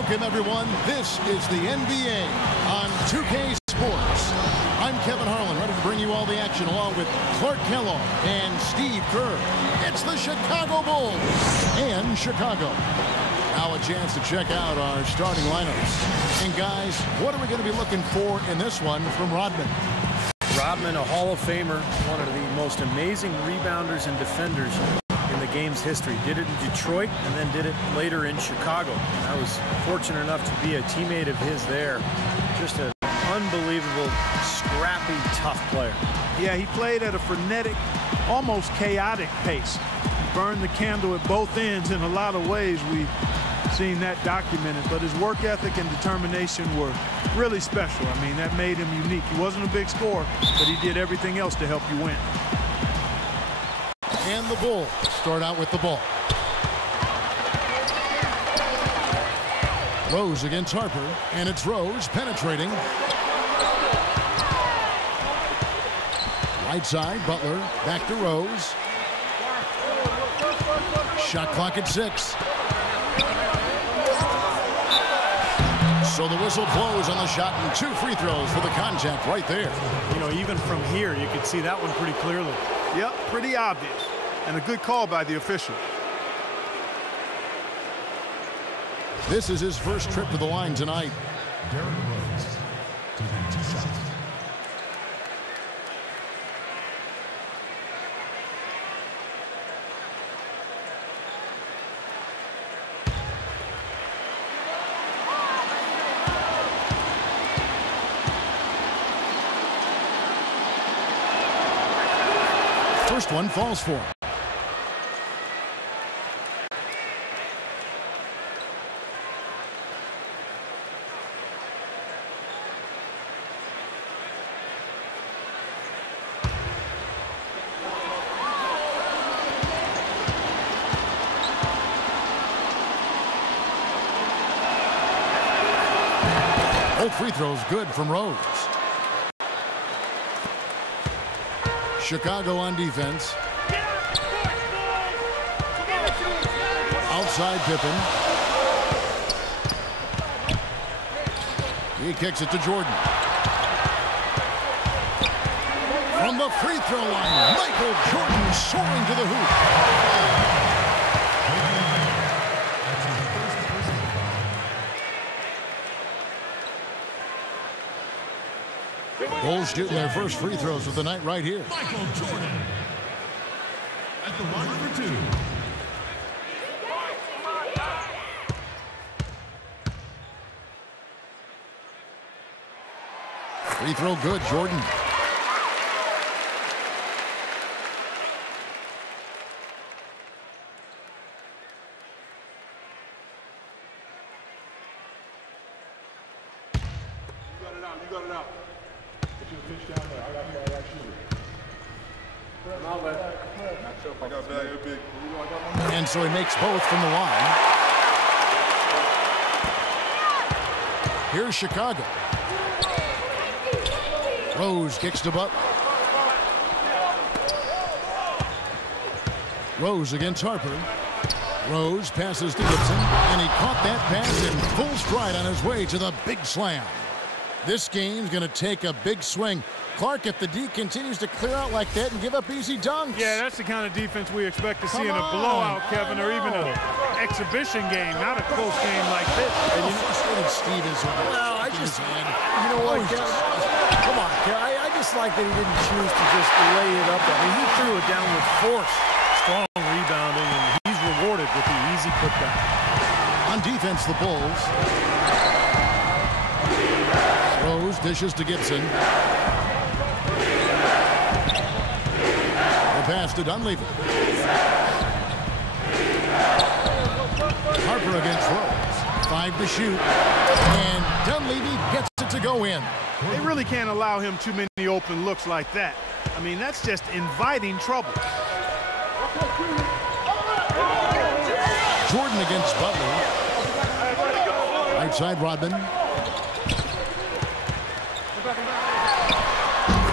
Welcome, everyone. This is the NBA on 2K Sports. I'm Kevin Harlan, ready to bring you all the action along with Clark Kellogg and Steve Kerr. It's the Chicago Bulls and Chicago. Now a chance to check out our starting lineups. And guys, what are we going to be looking for in this one from Rodman? Rodman, a Hall of Famer, one of the most amazing rebounders and defenders in the game's history. Did it in Detroit and then did it later in Chicago. I was fortunate enough to be a teammate of his there. Just an unbelievable, scrappy, tough player. Yeah, he played at a frenetic, almost chaotic pace. He burned the candle at both ends in a lot of ways. We've seen that documented, but his work ethic and determination were really special. I mean, that made him unique. He wasn't a big scorer, but he did everything else to help you win. And the Bulls start out with the ball. Rose against Harper, and it's Rose penetrating. Right side, Butler, back to Rose. Shot clock at 6. So the whistle blows on the shot and 2 free throws for the contact right there. You know, even from here, you could see that one pretty clearly. Yep, pretty obvious. And a good call by the official. This is his first trip to the line tonight. Derrick Rose to the 2 shots. First one falls for him. Both free throws good from Rose. Chicago on defense. Outside Pippen. He kicks it to Jordan. From the free throw line, Michael Jordan soaring to the hoop. Bulls shooting their first free throws of the night right here. Michael Jordan at the line for 2. Free throw good, Jordan. You got it out. Put your pitch down there. I got shooter. I got bag, you're big. And so he makes both from the line. Here's Chicago. Rose kicks to Butler. Rose against Harper. Rose passes to Gibson, and he caught that pass in full stride on his way to the big slam. This game's going to take a big swing. Clark, if the D continues to clear out like that and give up easy dunks. Yeah, that's the kind of defense we expect to see in a blowout, Kevin, or even an exhibition game, not a close game like this. And you know, frustrated Steve is. Well, you know what, come on, I just like that he didn't choose to just lay it up. I mean, he threw it down with force. Strong rebounding, and he's rewarded with the easy putback. On defense, the Bulls. Rose dishes to Gibson. The pass to Dunleavy. Harper against Rose. 5 to shoot. And Dunleavy gets it to go in. They really can't allow him too many open looks like that. I mean, that's just inviting trouble. Jordan against Butler. Right side, Rodman.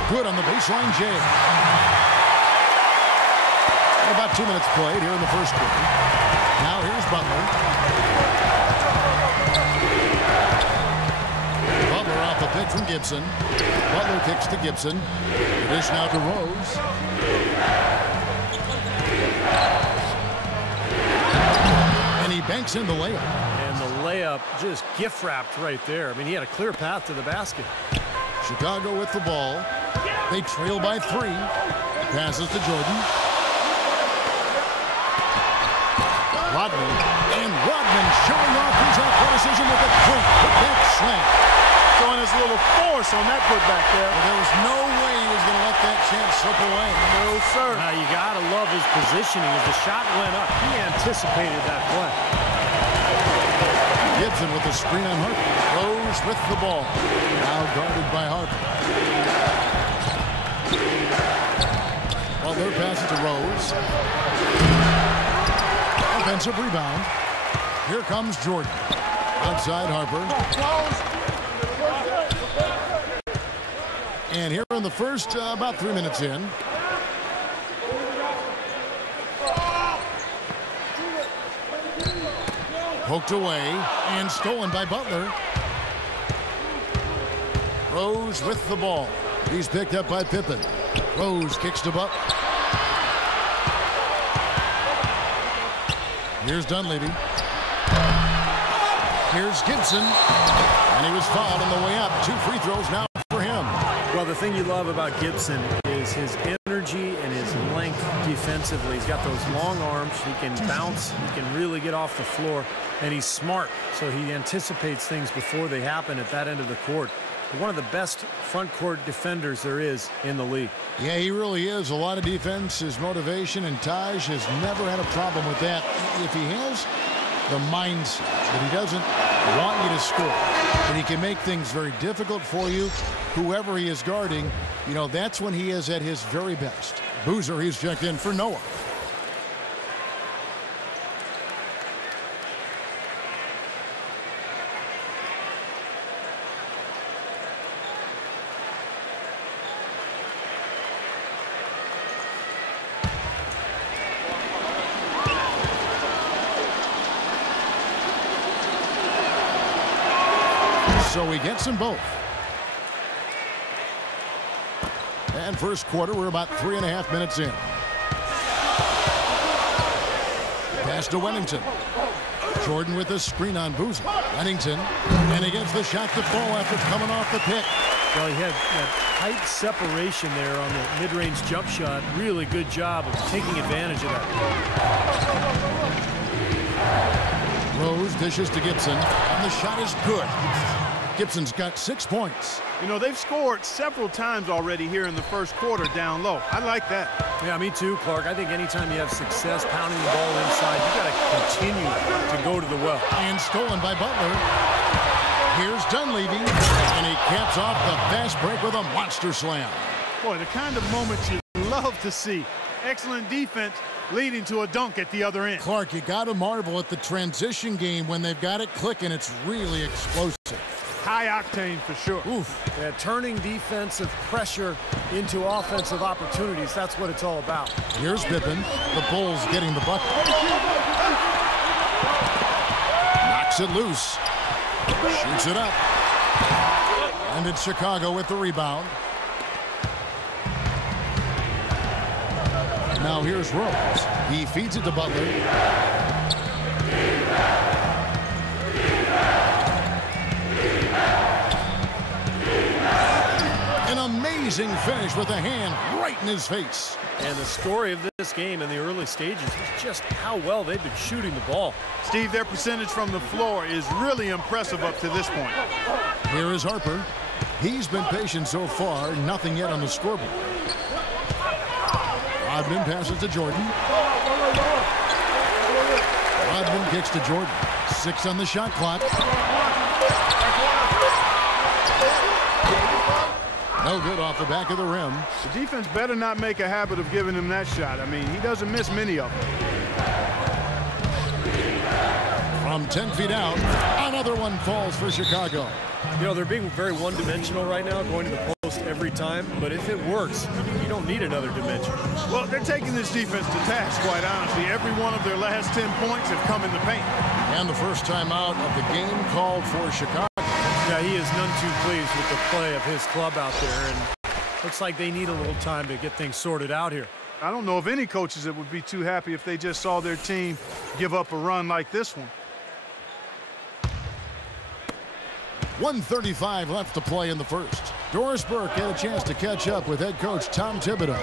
Good on the baseline, Jay. About 2 minutes played here in the first quarter. Now here's Butler. it from Gibson. Butler kicks to Gibson. The dish now to Rose. And he banks in the layup. And the layup just gift wrapped right there. I mean, he had a clear path to the basket. Chicago with the ball. They trail by 3. Passes to Jordan. Rodman. And Rodman showing off his athleticism with a quick putback slam. Showing his little force on that putback there. Well, there was no way he was going to let that chance slip away. No, sir. Now, you got to love his positioning. As the shot went up, he anticipated that play. Gibson with the screen on Harper. Rose with the ball. Now guarded by Harper. Butler passes to Rose. Offensive rebound. Here comes Jordan. Outside Harper. And here in the first, about 3 minutes in. Poked away and stolen by Butler. Rose with the ball. He's picked up by Pippen. Rose kicks to Butler. Here's Dunleavy. Here's Gibson. And he was fouled on the way up. 2 free throws now for him. Well, the thing you love about Gibson is his energy and his length defensively. He's got those long arms. He can bounce. He can really get off the floor. And he's smart, so he anticipates things before they happen at that end of the court. One of the best front court defenders there is in the league. Yeah, he really is. A lot of defense, his motivation, and Taj has never had a problem with that. If he has the mindset that he doesn't want you to score, and he can make things very difficult for you, whoever he is guarding, you know, that's when he is at his very best. Boozer, he's checked in for Noah. So he gets them both. And first quarter, we're about 3.5 minutes in. Pass to Wennington. Jordan with a screen on Boozer. Wennington, and he gets the shot to fall after coming off the pick. Well, he had that tight separation there on the mid-range jump shot. Really good job of taking advantage of that. Rose dishes to Gibson, and the shot is good. Gibson's got 6 points. You know, they've scored several times already here in the first quarter down low. I like that. Yeah, me too, Clark. I think anytime you have success pounding the ball inside, you got to continue to go to the well. And stolen by Butler. Here's Dunleavy, and he caps off the fast break with a monster slam. Boy, the kind of moments you love to see. Excellent defense leading to a dunk at the other end. Clark, you got to marvel at the transition game when they've got it clicking. It's really explosive. High octane for sure. Oof. Yeah, turning defensive pressure into offensive opportunities. That's what it's all about. Here's Pippen. The Bulls getting the bucket. Knocks it loose. Shoots it up. And it's Chicago with the rebound. Now here's Rose. He feeds it to Butler. An amazing finish with a hand right in his face. And the story of this game in the early stages is just how well they've been shooting the ball. Steve, their percentage from the floor is really impressive up to this point. Here is Harper. He's been patient so far, nothing yet on the scoreboard. Rodman passes to Jordan. Rodman kicks to Jordan. 6 on the shot clock. No good off the back of the rim. The defense better not make a habit of giving him that shot. I mean, he doesn't miss many of them. From 10 feet out, another one falls for Chicago. You know, they're being very one-dimensional right now, going to the post every time. But if it works, you don't need another dimension. Well, they're taking this defense to task, quite honestly. Every one of their last 10 points have come in the paint. And the first time out of the game called for Chicago. Yeah, he is none too pleased with the play of his club out there, and looks like they need a little time to get things sorted out here. I don't know of any coaches that would be too happy if they just saw their team give up a run like this one. 1:35 left to play in the first. Doris Burke had a chance to catch up with head coach Tom Thibodeau.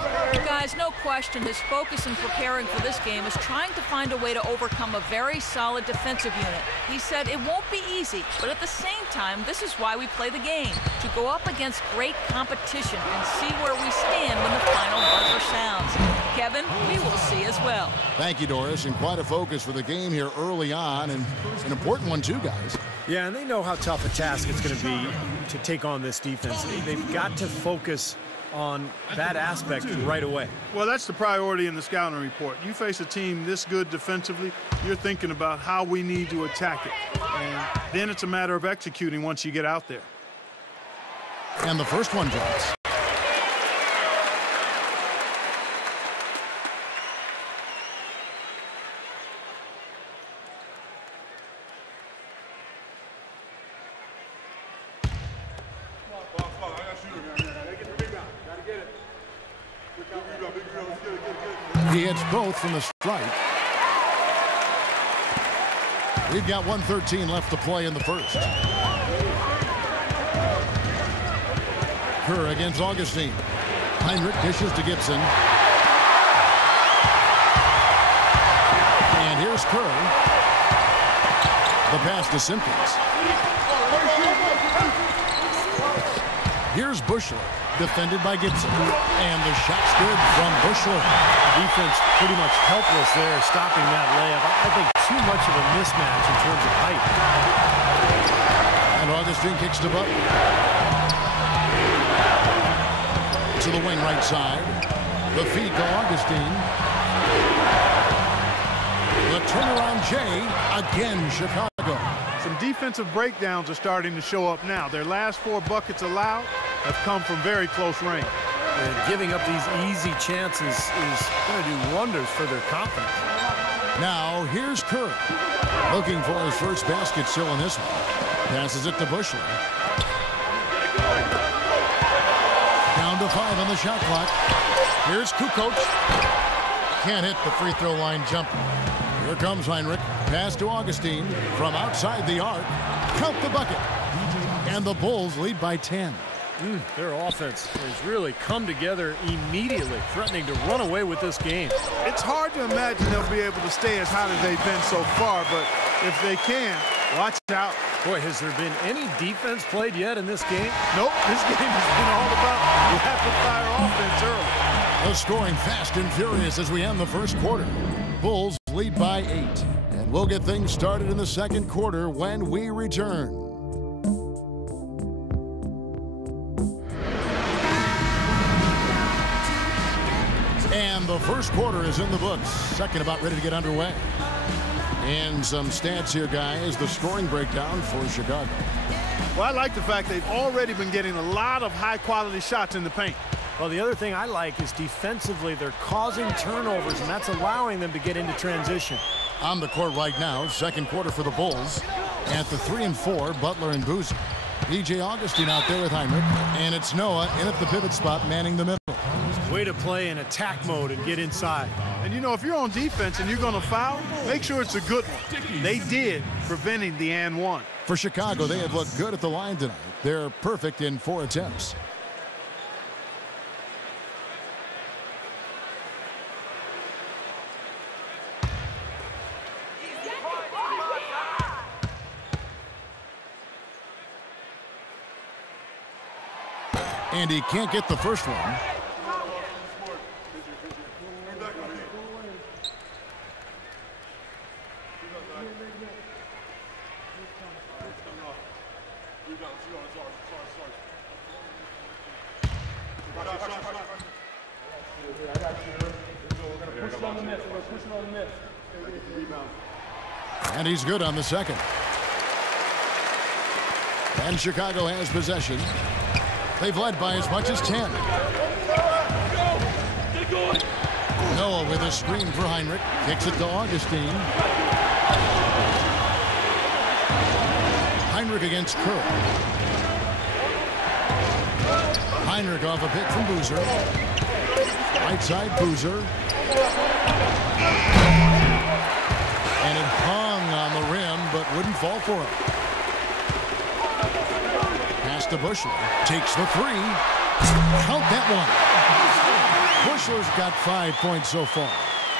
Guys, no question, his focus in preparing for this game is trying to find a way to overcome a very solid defensive unit. He said it won't be easy, but at the same time, this is why we play the game, to go up against great competition and see where we stand when the final buzzer sounds. Kevin, we will see as well. Thank you, Doris, and quite a focus for the game here early on, and an important one too, guys. Yeah, and they know how tough a task it's going to be to take on this defense. They've got to focus on that aspect right away. Well, that's the priority in the scouting report. You face a team this good defensively, you're thinking about how we need to attack it. And then it's a matter of executing once you get out there. And the first one drops. He hits both from the strike. We've got 1:13 left to play in the first. Kerr against Augustine. Heinrich dishes to Gibson. And here's Kerr. The pass to Simpkins. Here's Bushler, defended by Gibson. And the shot's good from Bushler. Defense pretty much helpless there, stopping that layup. I think too much of a mismatch in terms of height. And Augustine kicks to Butler. To the wing right side. The feed to Augustine. The turnaround Jay. Again, Chicago. Some defensive breakdowns are starting to show up now. Their last 4 buckets allowed have come from very close range. And giving up these easy chances is going to do wonders for their confidence. Now, here's Kerr. Looking for his first basket still in this one. Passes it to Bushler. Down to 5 on the shot clock. Here's Kukoc. Can't hit the free throw line jumper. Here comes Heinrich. Pass to Augustine from outside the arc. Count the bucket. And the Bulls lead by 10. Their offense has really come together immediately, threatening to run away with this game. It's hard to imagine they'll be able to stay as hot as they've been so far, but if they can, watch out. Boy, has there been any defense played yet in this game? Nope, this game has been all about rapid-fire offense early. The scoring fast and furious as we end the first quarter. Bulls lead by 8. And we'll get things started in the second quarter when we return. And the first quarter is in the books. Second about ready to get underway. And some stats here, guys. The scoring breakdown for Chicago. Well, I like the fact they've already been getting a lot of high-quality shots in the paint. Well, the other thing I like is defensively they're causing turnovers, and that's allowing them to get into transition. On the court right now, second quarter for the Bulls. At the 3 and 4, Butler and Boozer. B.J. Augustine out there with Heinrich. And it's Noah in at the pivot spot, manning the middle. Way to play in attack mode and get inside. And, you know, if you're on defense and you're going to foul, make sure it's a good one. They did, preventing the and one. For Chicago, they have looked good at the line tonight. They're perfect in 4 attempts. And he can't get the first one. And he's good on the second. And Chicago has possession. They've led by as much as 10. Noah with a screen for Heinrich. Kicks it to Augustine. Heinrich Hinrich against Kerr. Hinrich off a pick from Boozer. Right side, Boozer. And it hung on the rim, but wouldn't fall for him. Pass to Buechler. Takes the three. Count that one. Buechler's got 5 points so far.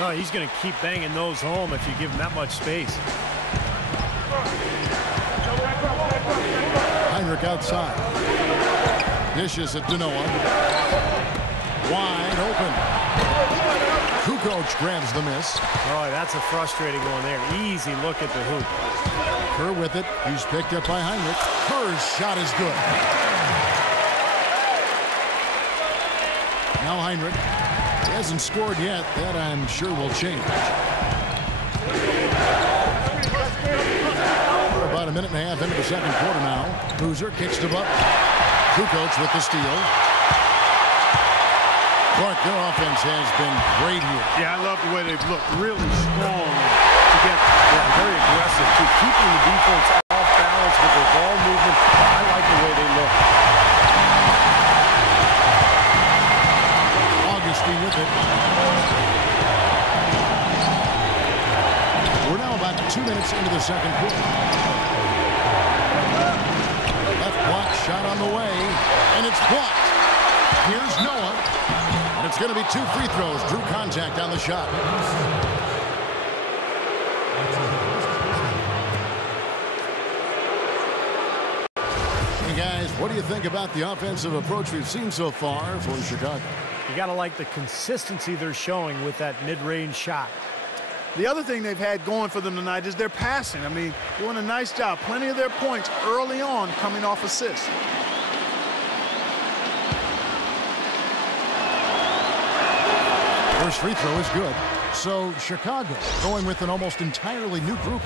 Oh, he's going to keep banging those home if you give him that much space. Hinrich outside. Dishes it to Noah. Wide open. Kukoc grabs the miss. Oh, that's a frustrating one there. Easy look at the hoop. Kerr with it. He's picked up by Hinrich. Kerr's shot is good. Now Hinrich. He hasn't scored yet. That I'm sure will change. We're about a minute and a half into the second quarter now. Boozer kicks to Buck. Kukoc with the steal. Clark, their offense has been great here. Yeah, I love the way they've looked. Really strong together. Yeah, very aggressive too. Keeping the defense off balance with their ball movement. I like the way they look. Augustine with it. We're now about 2 minutes into the second quarter. Left block shot on the way, and it's blocked. Here's Noah, and it's going to be 2 free throws. Drew contact on the shot. Hey guys, what do you think about the offensive approach we've seen so far for Chicago? You got to like the consistency they're showing with that mid-range shot. The other thing they've had going for them tonight is their passing. I mean, doing a nice job. Plenty of their points early on coming off assists. First free throw is good. So Chicago going with an almost entirely new group.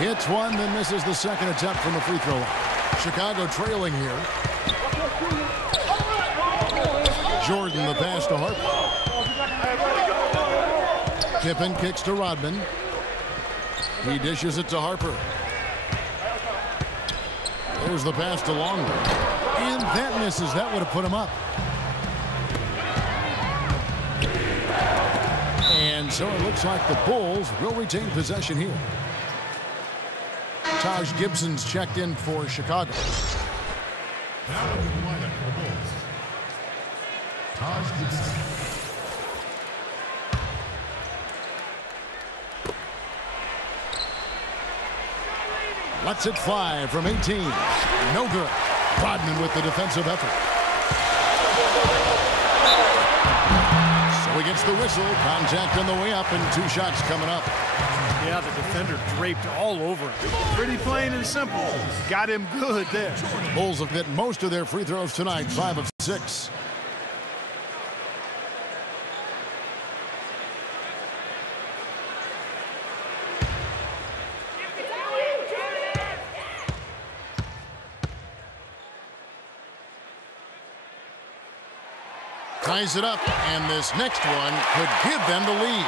Hits one, then misses the second attempt from the free throw line. Chicago trailing here. Jordan the pass to Harper. Kippen kicks to Rodman. He dishes it to Harper. There's the pass to Longley. And that misses. That would have put him up. And so it looks like the Bulls will retain possession here. Taj Gibson's checked in for Chicago. Now in the lineup for the Bulls, Taj Gibson. Lets it fly from 18. No good. Rodman with the defensive effort. So he gets the whistle. Contact on the way up and 2 shots coming up. Yeah, the defender draped all over him. Pretty plain and simple. Got him good there. Bulls have hit most of their free throws tonight, 5 of 6. Ties it up, and this next one could give them the lead.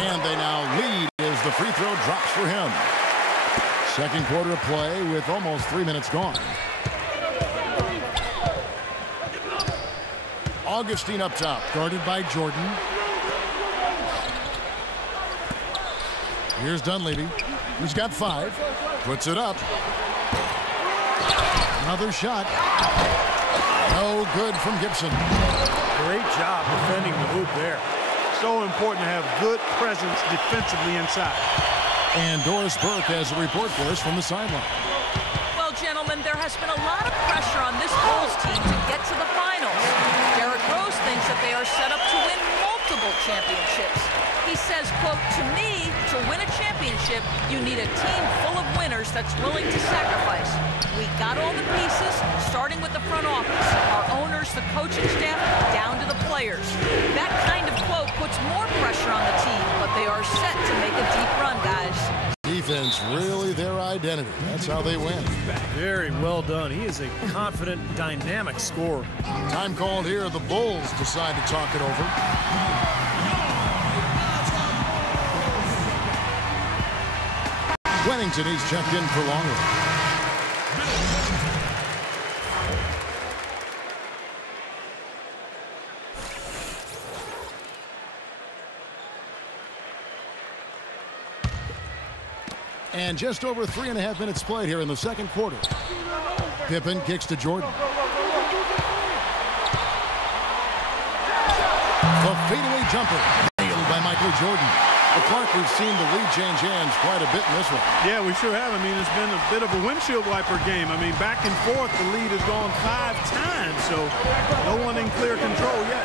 And they now lead as the free throw drops for him. Second quarter of play with almost 3 minutes gone. Augustine up top, guarded by Jordan. Here's Dunleavy. He's got 5. Puts it up. Another shot. No good from Gibson. Great job defending the hoop there. So important to have good presence defensively inside. And Doris Burke has a report for us from the sideline. Well, gentlemen, there has been a lot of pressure on this Bulls team to get to the finals. Derrick Rose thinks that they are set up to win multiple championships. He says, quote, "To me, to win a championship, you need a team full of winners that's willing to sacrifice. We got all the pieces, starting with the front office, our owners, the coaching staff, down to the players." That kind of quote puts more pressure on the team, but they are set to make a deep run, guys. Defense really their identity. That's how they win. Very well done. He is a confident, dynamic scorer. Time called here. The Bulls decide to talk it over. Wennington, he's checked in for Longley. And just over 3.5 minutes played here in the second quarter. Pippen kicks to Jordan. The fadeaway jumper nailed by Michael Jordan. But Clark, we've seen the lead change hands quite a bit in this one. Yeah, we sure have. I mean, it's been a bit of a windshield wiper game. I mean, back and forth, the lead has gone 5 times, so no one in clear control yet.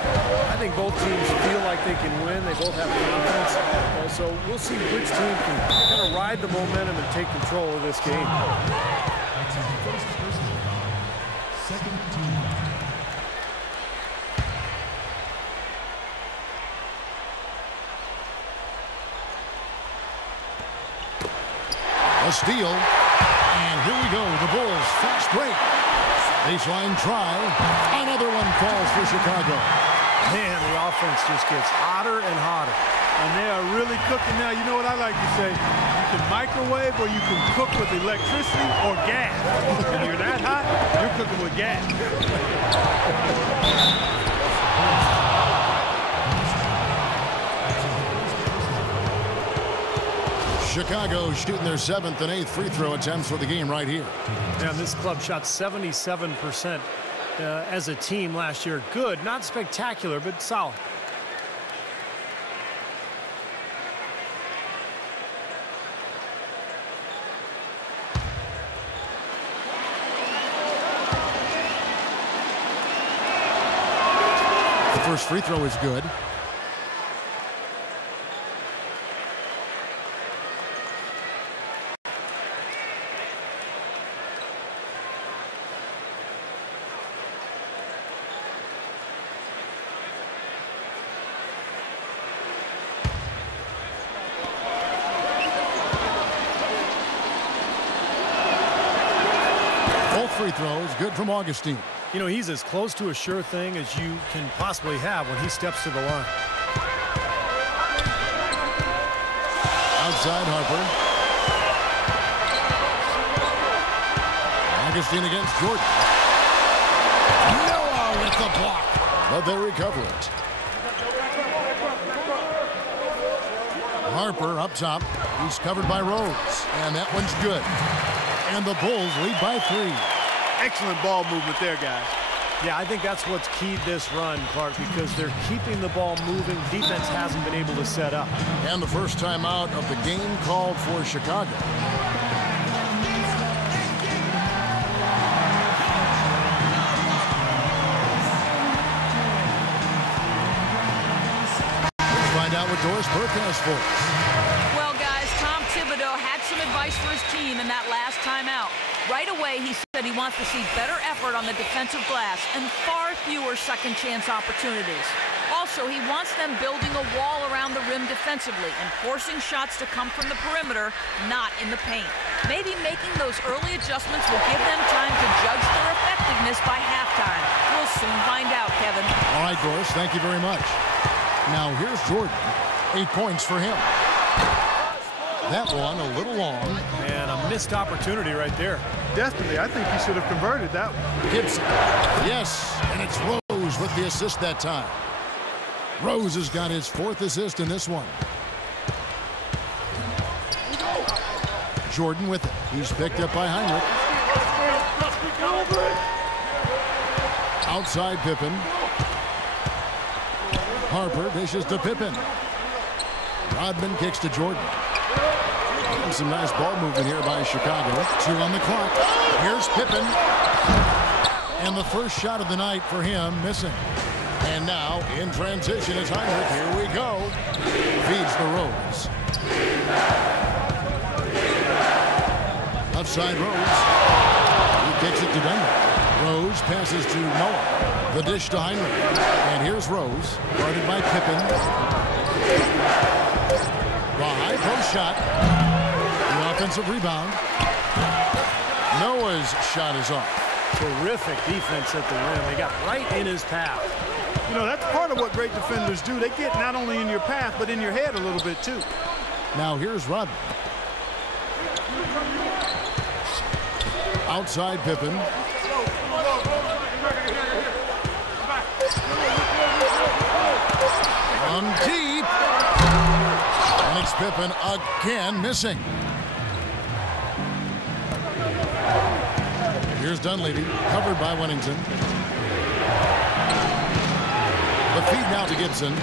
I think both teams feel like they can win. They both have confidence. So we'll see which team can kind of ride the momentum and take control of this game. Second team. A steal. And here we go. The Bulls fast break. Baseline try. Another one falls for Chicago. Man, the offense just gets hotter and hotter. And they are really cooking now. You know what I like to say? You can microwave or you can cook with electricity or gas. When you're that hot, you're cooking with gas. Chicago shooting their 7th and 8th free throw attempts for the game right here. Yeah, this club shot 77% as a team last year. Good, not spectacular, but solid. The first free throw is good. Free throws, good from Augustine. You know, he's as close to a sure thing as you can possibly have when he steps to the line. Outside Harper. Augustine against Jordan. Noah with the block, but they recover it. Harper up top. He's covered by Rose, and that one's good. And the Bulls lead by 3. Excellent ball movement there, guys. Yeah, I think that's what's keyed this run, Clark, because they're keeping the ball moving. Defense hasn't been able to set up. And the first time out of the game called for Chicago. Let's find out what Doris Burke has for us. Well, guys, Tom Thibodeau had some advice for his team in that last timeout. Right away, he said he wants to see better effort on the defensive glass and far fewer second-chance opportunities. Also, he wants them building a wall around the rim defensively and forcing shots to come from the perimeter, not in the paint. Maybe making those early adjustments will give them time to judge their effectiveness by halftime. We'll soon find out, Kevin. All right, Doris, thank you very much. Now, here's Jordan. 8 points for him. That one a little long. And a missed opportunity right there. Definitely. I think he should have converted that one. Gibson. Yes, and it's Rose with the assist that time. Rose has got his 4th assist in this one. Jordan with it. He's picked up by Heinrich. Outside Pippen. Harper dishes to Pippen. Rodman kicks to Jordan. Some nice ball movement here by Chicago. 2 on the clock. Here's Pippen. And the first shot of the night for him missing. And now in transition is Heinrich. Here we go. Feeds the Rose. Left side Rose. He kicks it to Denver. Rose passes to Noah. The dish to Heinrich. And here's Rose. Guarded by Pippen. The high post shot. The offensive rebound. Noah's shot is off. Terrific defense at the rim. They got right in his path. You know, that's part of what great defenders do. They get not only in your path, but in your head a little bit, too. Now here's Rodman. Outside Pippen. On deep. And it's Pippen again missing. Here's Dunleavy, covered by Wennington. The feed now to Gibson.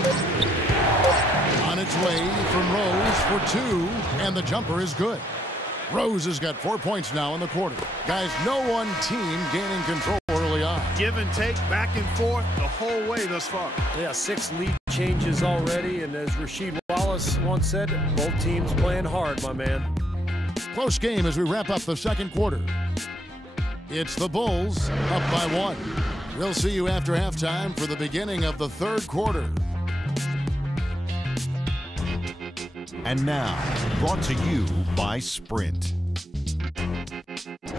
On its way from Rose for 2, and the jumper is good. Rose has got 4 points now in the quarter. Guys, no one team gaining control early on. Give and take, back and forth, the whole way thus far. Yeah, 6 lead changes already, and as Rasheed Wallace once said, both teams playing hard, my man. Close game as we wrap up the second quarter. It's the Bulls up by 1. We'll see you after halftime for the beginning of the third quarter. And now, brought to you by Sprint.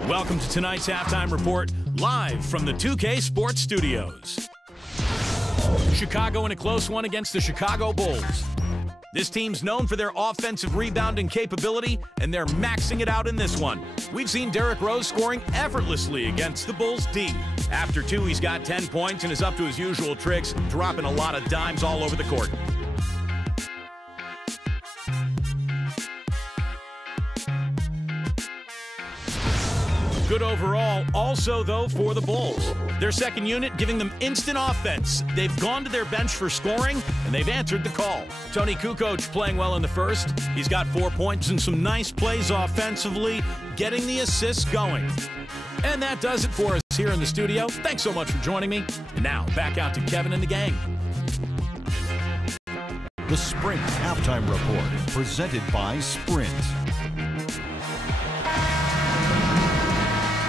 Welcome to tonight's halftime report, live from the 2K Sports Studios. Chicago in a close one against the Chicago Bulls. This team's known for their offensive rebounding capability, and they're maxing it out in this one. We've seen Derrick Rose scoring effortlessly against the Bulls' D. After 2, he's got 10 points and is up to his usual tricks, dropping a lot of dimes all over the court. Good overall, also, though, for the Bulls. Their second unit giving them instant offense. They've gone to their bench for scoring, and they've answered the call. Tony Kukoc playing well in the first. He's got 4 points and some nice plays offensively, getting the assists going. And that does it for us here in the studio. Thanks so much for joining me. And now, back out to Kevin and the gang. The Sprint Halftime Report, presented by Sprint.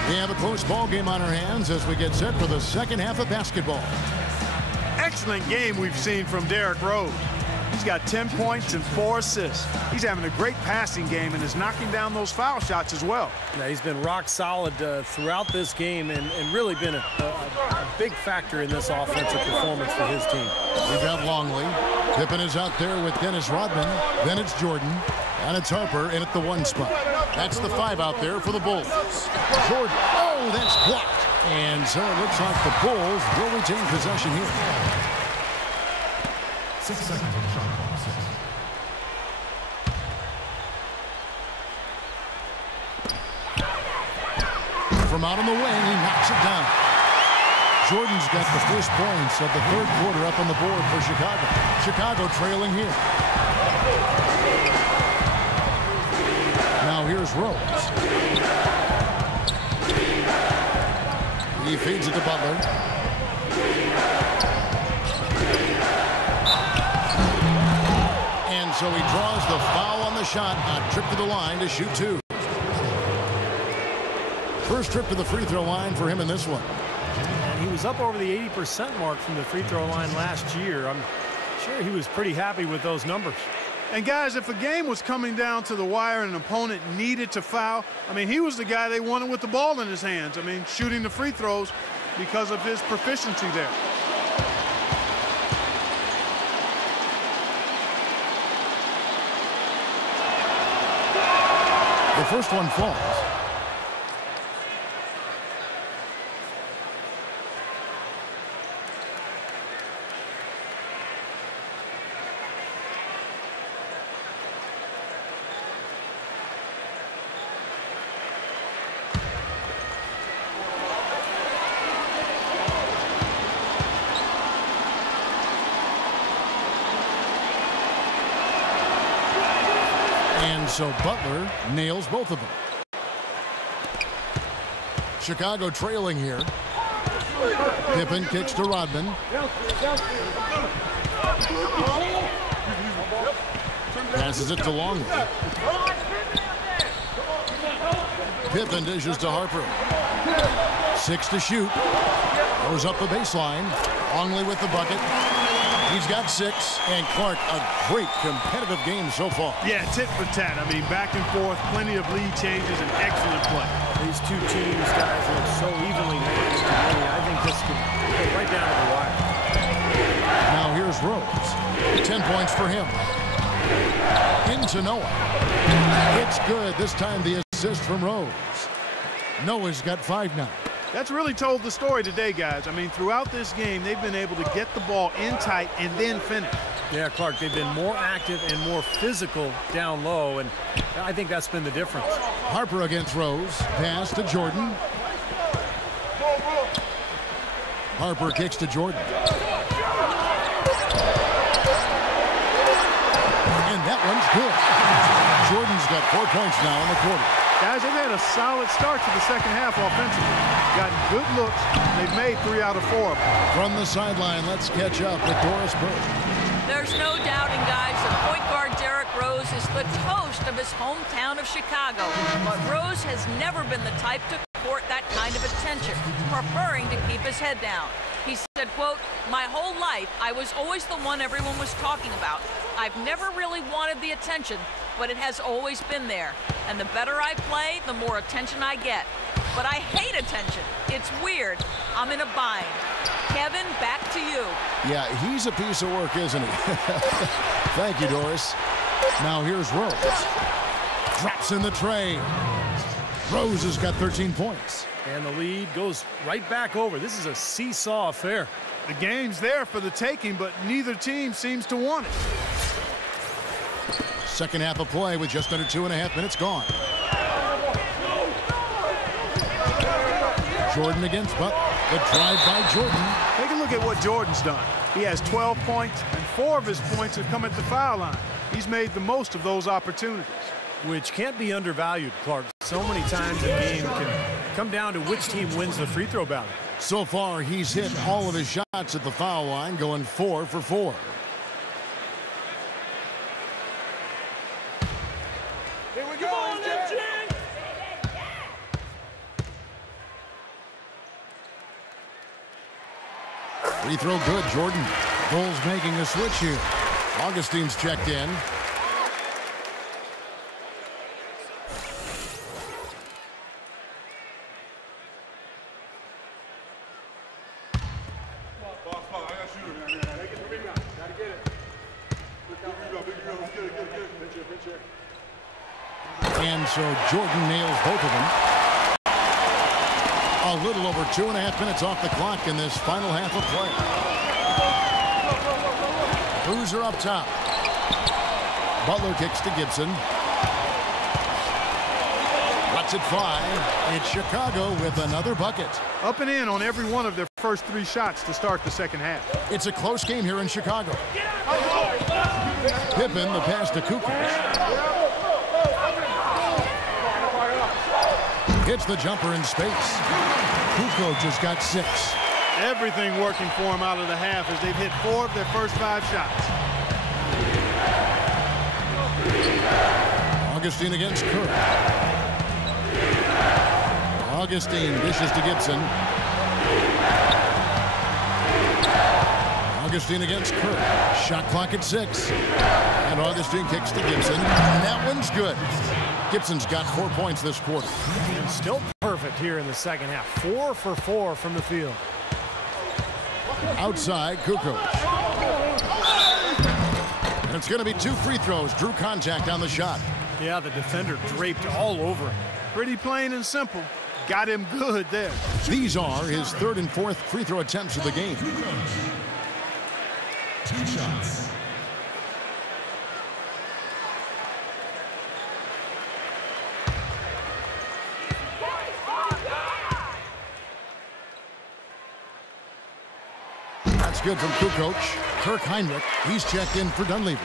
We have a close ball game on our hands as we get set for the second half of basketball. Excellent game we've seen from Derrick Rose. He's got 10 points and 4 assists. He's having a great passing game and is knocking down those foul shots as well. Yeah, he's been rock solid throughout this game and really been a big factor in this offensive performance for his team. We've got Longley. Pippen is out there with Dennis Rodman. Then it's Jordan. And it's Harper in at the 1 spot. That's the 5 out there for the Bulls. Jordan. Oh, that's blocked. And so it looks like the Bulls will retain possession here. 6 seconds on the shot clock. 6. From out on the wing, he knocks it down. Jordan's got the first points of the third quarter up on the board for Chicago. Chicago trailing here. Now here's Rose. He feeds it to Butler. And so he draws the foul on the shot. A trip to the line to shoot 2. First trip to the free throw line for him in this one. And he was up over the 80% mark from the free throw line last year. I'm sure he was pretty happy with those numbers. And guys, if a game was coming down to the wire and an opponent needed to foul, I mean, he was the guy they wanted with the ball in his hands. I mean, shooting the free throws because of his proficiency there. The first one falls. And so Butler nails both of them. Chicago trailing here. Pippen kicks to Rodman. Passes it to Longley. Pippen dishes to Harper. 6 to shoot. Goes up the baseline. Longley with the bucket. He's got 6. And Clark, a great competitive game so far. Yeah, tit for tat. I mean, back and forth, plenty of lead changes, and excellent play. These two teams, guys, look so evenly matched to me. I think this could go right down to the wire. Now here's Rose. 10 points for him. Into Noah. It's good. This time the assist from Rose. Noah's got 5 now. That's really told the story today, guys. I mean, throughout this game, they've been able to get the ball in tight and then finish. Yeah, Clark, they've been more active and more physical down low, and I think that's been the difference. Harper against Rose. Pass to Jordan. Harper kicks to Jordan. And that one's good. Jordan's got 4 points now in the quarter. Guys, they've had a solid start to the second half offensively. Gotten good looks. They've made 3 out of 4 of them. From the sideline, let's catch up with Doris Burke. There's no doubting, guys, that point guard Derrick Rose is the toast of his hometown of Chicago. But Rose has never been the type to court that kind of attention, preferring to keep his head down. He said, quote, "My whole life, I was always the one everyone was talking about. I've never really wanted the attention, but it has always been there. And the better I play, the more attention I get. But I hate attention. It's weird. I'm in a bind." Kevin, back to you. Yeah, he's a piece of work, isn't he? Thank you, Doris. Now here's Rose. Drops in the tray. Rose has got 13 points. And the lead goes right back over. This is a seesaw affair. The game's there for the taking, but neither team seems to want it. Second half of play with just under 2.5 minutes gone. Jordan against Butler. The drive by Jordan. Take a look at what Jordan's done. He has 12 points, and 4 of his points have come at the foul line. He's made the most of those opportunities. Which can't be undervalued, Clark. So many times a game can come down to which team wins the free throw battle. So far, he's hit all of his shots at the foul line, going 4 for 4. Here we go, MJ. Free throw good, Jordan. Bulls making a switch here. Augustine's checked in. And so Jordan nails both of them. A little over 2.5 minutes off the clock in this final half of play. Boozer up top. Butler kicks to Gibson. Lets it fly. It's Chicago with another bucket. Up and in on every one of their first 3 shots to start the second half. It's a close game here in Chicago. Pippen, the pass to Kukoc. Hits the jumper in space. Kukoc has got 6. Everything working for him out of the half as they've hit 4 of their first 5 shots. Augustine against Kerr. Augustine dishes to Gibson. Augustine against Kerr. Shot clock at 6. And Augustine kicks to Gibson. And that one's good. Gibson's got 4 points this quarter. And still perfect here in the second half. 4 for 4 from the field. Outside, Kukoc. And it's going to be 2 free throws. Drew contact on the shot. Yeah, the defender draped all over him. Pretty plain and simple. Got him good there. These are his 3rd and 4th free throw attempts of the game. 2 shots. That's good from Kukoc. Kirk Heinrich, he's checked in for Dunleavy.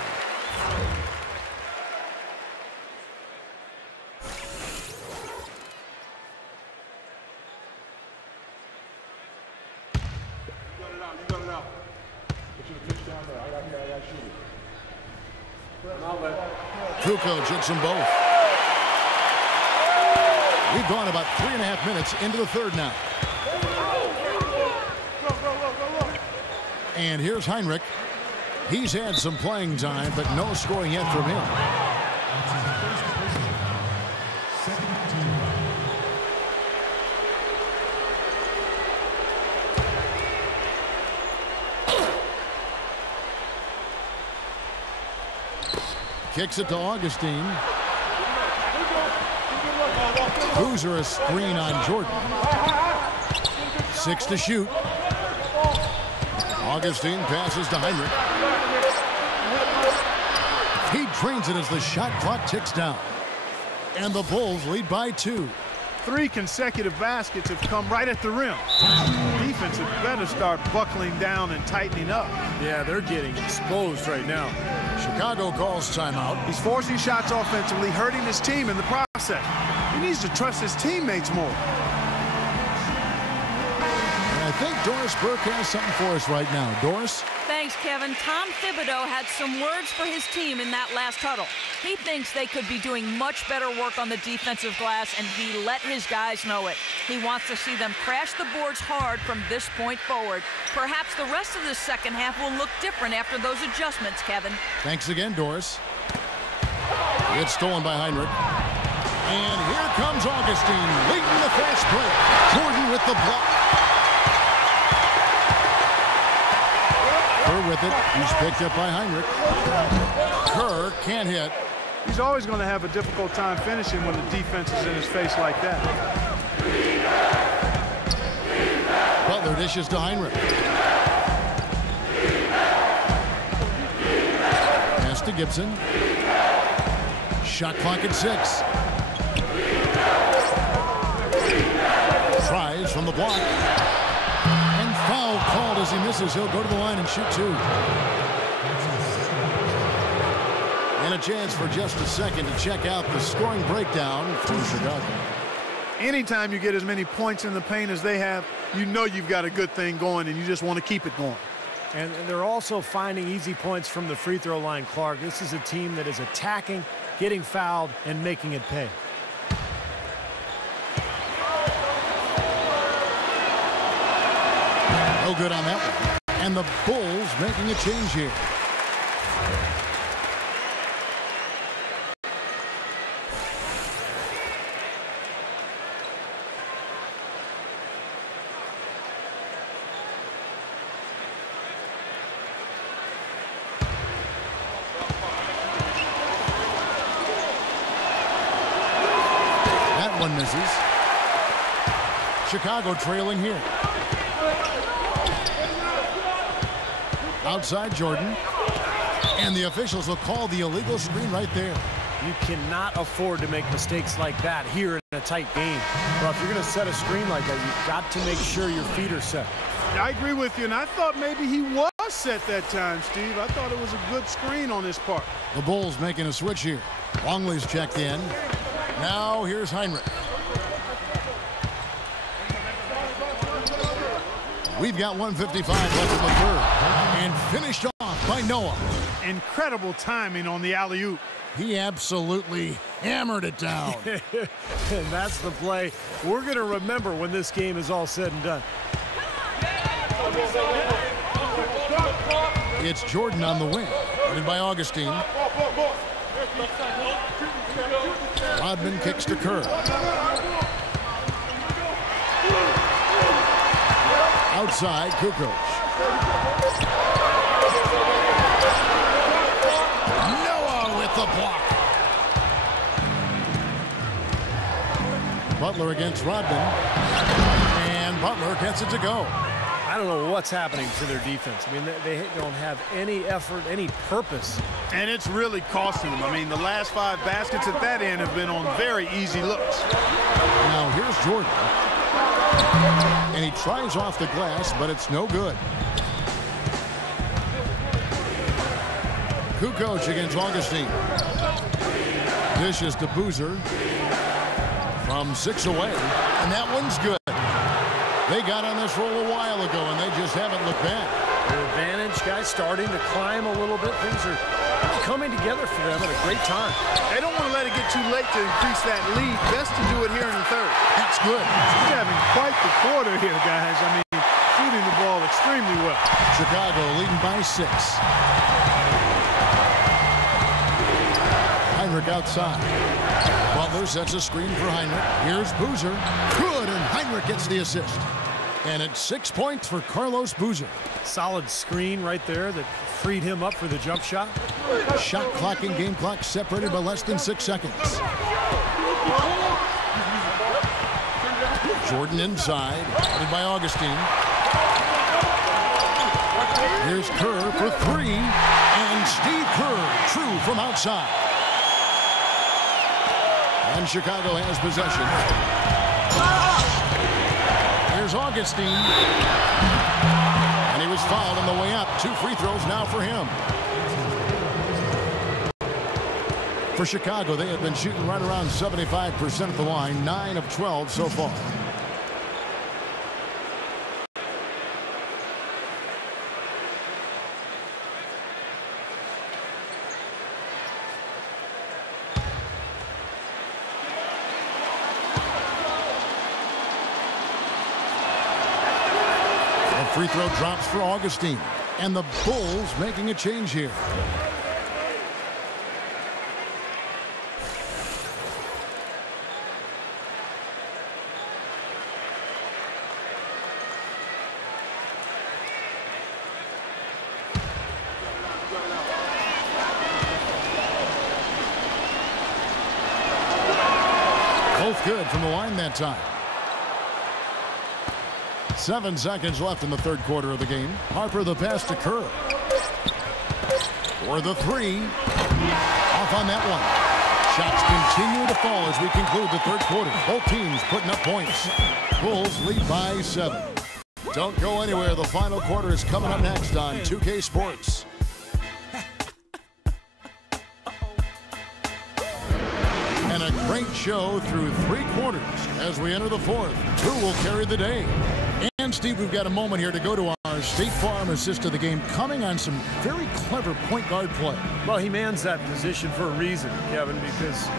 down. You got it out. Put your pitch down there. I got shoot it. Kukoc hits them both. We've gone about 3.5 minutes into the third now. And here's Heinrich. He's had some playing time, but no scoring yet from him. Kicks it to Augustine. Boozer a screen on Jordan. 6 to shoot. Augustine passes to Heinrich. He drains it as the shot clock ticks down. And the Bulls lead by 2. 3 consecutive baskets have come right at the rim. Defense had better start buckling down and tightening up. Yeah, they're getting exposed right now. Chicago calls timeout. He's forcing shots offensively, hurting his team in the process. He needs to trust his teammates more. And I think Doris Burke has something for us right now. Doris? Thanks, Kevin. Tom Thibodeau had some words for his team in that last huddle. He thinks they could be doing much better work on the defensive glass, and he let his guys know it. He wants to see them crash the boards hard from this point forward. Perhaps the rest of the second half will look different after those adjustments, Kevin. Thanks again, Doris. It's stolen by Heinrich. And here comes Augustine, leading the fast break. Jordan with the block. Kerr with it. He's picked up by Heinrich. Kerr can't hit. He's always going to have a difficult time finishing when the defense is in his face like that. Butler dishes to Heinrich. Pass to Gibson. Shot clock at 6. Tries from the block. And foul called as he misses. He'll go to the line and shoot 2. And a chance for just a second to check out the scoring breakdown from Chicago. Anytime you get as many points in the paint as they have, you know you've got a good thing going and you just want to keep it going. And they're also finding easy points from the free throw line, Clark. This is a team that is attacking, getting fouled, and making it pay. No good on that one. And the Bulls making a change here. That one misses. Chicago trailing here. Outside Jordan. And the officials will call the illegal screen right there. You cannot afford to make mistakes like that here in a tight game. Well, if you're going to set a screen like that, you've got to make sure your feet are set. I agree with you, and I thought maybe he was set that time, Steve. I thought it was a good screen on his part. The Bulls making a switch here. Longley's checked in. Now here's Heinrich. We've got 1:55 left in the third. And finished off by Noah. Incredible timing on the alley-oop. He absolutely hammered it down. And that's the play we're going to remember when this game is all said and done. It's Jordan on the wing. Running by Augustine. Rodman kicks to Kerr. Outside, Kukoc. Noah with the block. Butler against Rodman. And Butler gets it to go. I don't know what's happening to their defense. I mean, they don't have any effort, any purpose. And it's really costing them. I mean, the last 5 baskets at that end have been on very easy looks. Now here's Jordan. And he tries off the glass, but it's no good. Kukoc against Augustine. Dishes to Boozer. From 6 away. And that one's good. They got on this roll a while ago, and they just haven't looked back. Their advantage, guys, starting to climb a little bit. Things are coming together for them at a great time. They don't want to let it get too late to increase that lead. Best to do it here in the third. That's good. He's having quite the quarter here, guys. I mean, shooting the ball extremely well. Chicago leading by 6. Hinrich outside. Butler sets a screen for Hinrich. Here's Boozer. Good, and Hinrich gets the assist. And it's 6 points for Carlos Boozer. Solid screen right there that freed him up for the jump shot. Shot clock and game clock separated by less than 6 seconds. Jordan inside, headed by Augustine. Here's Kerr for 3, and Steve Kerr, true from outside. And Chicago has possession. Here's Augustine. And he was fouled on the way up. 2 free throws now for him. For Chicago, they have been shooting right around 75% at the line, 9 of 12 so far. Free throw drops for Augustine. And the Bulls making a change here. Both good from the line that time. 7 seconds left in the third quarter of the game. Harper the pass to Kerr. For the 3. Off on that one. Shots continue to fall as we conclude the third quarter. Both teams putting up points. Bulls lead by 7. Don't go anywhere. The final quarter is coming up next on 2K Sports. And a great show through 3 quarters as we enter the fourth. 2 will carry the day. And Steve, we've got a moment here to go to our State Farm assist of the game, coming on some very clever point guard play. Well, he mans that position for a reason, Kevin, because he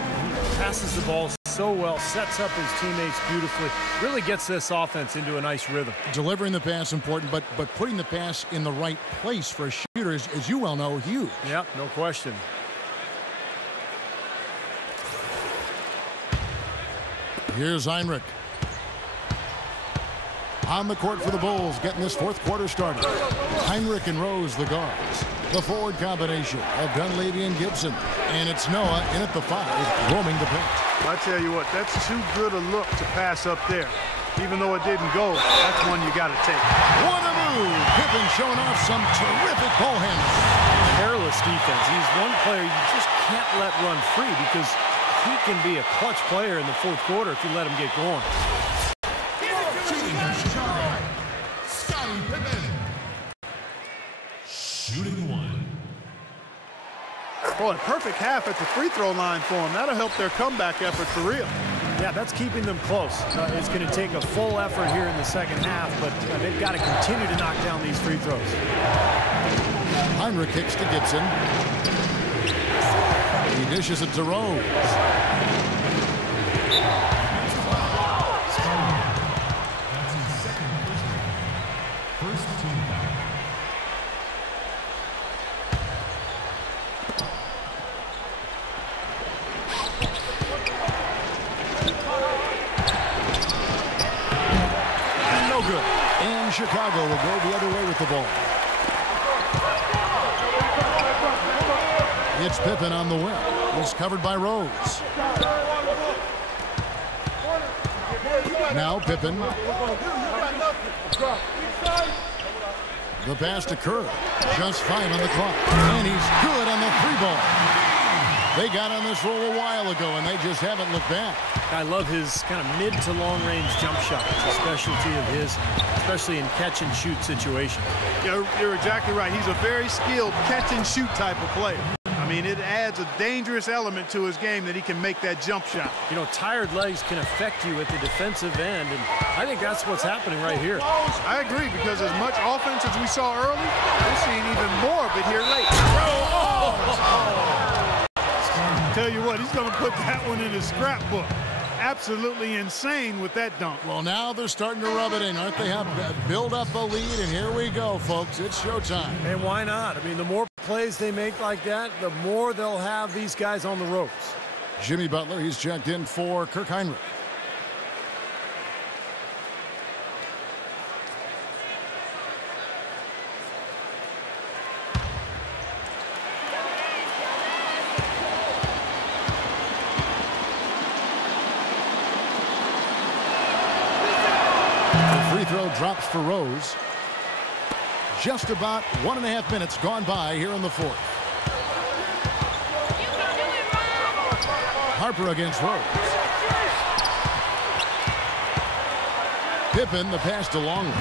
passes the ball so well, sets up his teammates beautifully, really gets this offense into a nice rhythm. Delivering the pass important, but putting the pass in the right place for a shooter is, as you well know, huge. Yeah, no question. Here's Hinrich. On the court for the Bulls, getting this fourth quarter started. Hinrich and Rose, the guards. The forward combination of Dunleavy and Gibson. And it's Noah in at the 5, roaming the paint. I tell you what, that's too good a look to pass up there. Even though it didn't go, that's one you got to take. What a move! Pippen showing off some terrific ball handling. Careless defense. He's one player you just can't let run free because he can be a clutch player in the fourth quarter if you let him get going. Scottie Pippen. Shooting 1. Boy, perfect half at the free throw line for him. That'll help their comeback effort for real. Yeah, that's keeping them close. It's going to take a full effort here in the second half, but they've got to continue to knock down these free throws. Hinrich kicks to Gibson. He dishes it to Rose. That's his second personal. First team foul. No good. And Chicago will go the other way with the ball. It's Pippen on the wing. He's covered by Rose. Now Pippen. The pass to Kerr. Just 5 on the clock. And he's good on the 3-ball. They got on this roll a while ago, and they just haven't looked back. I love his kind of mid to long range jump shot. It's a specialty of his, especially in catch and shoot situation. You're exactly right. He's a very skilled catch and shoot type of player. I mean, it adds a dangerous element to his game that he can make that jump shot. You know, tired legs can affect you at the defensive end, and I think that's what's happening right here. I agree, because as much offense as we saw early, we're seeing even more of it here late. Tell you what, he's going to put that one in his scrapbook. Absolutely insane with that dunk. Well, now they're starting to rub it in, aren't they? Have build up a lead, and here we go, folks. It's showtime. And why not? I mean, the more plays they make like that, the more they'll have these guys on the ropes. Jimmy Butler, he's checked in for Kirk Hinrich. Throw drops for Rose. Just about 1.5 minutes gone by here in the fourth. Harper against Rose. Pippen, the pass to Longley.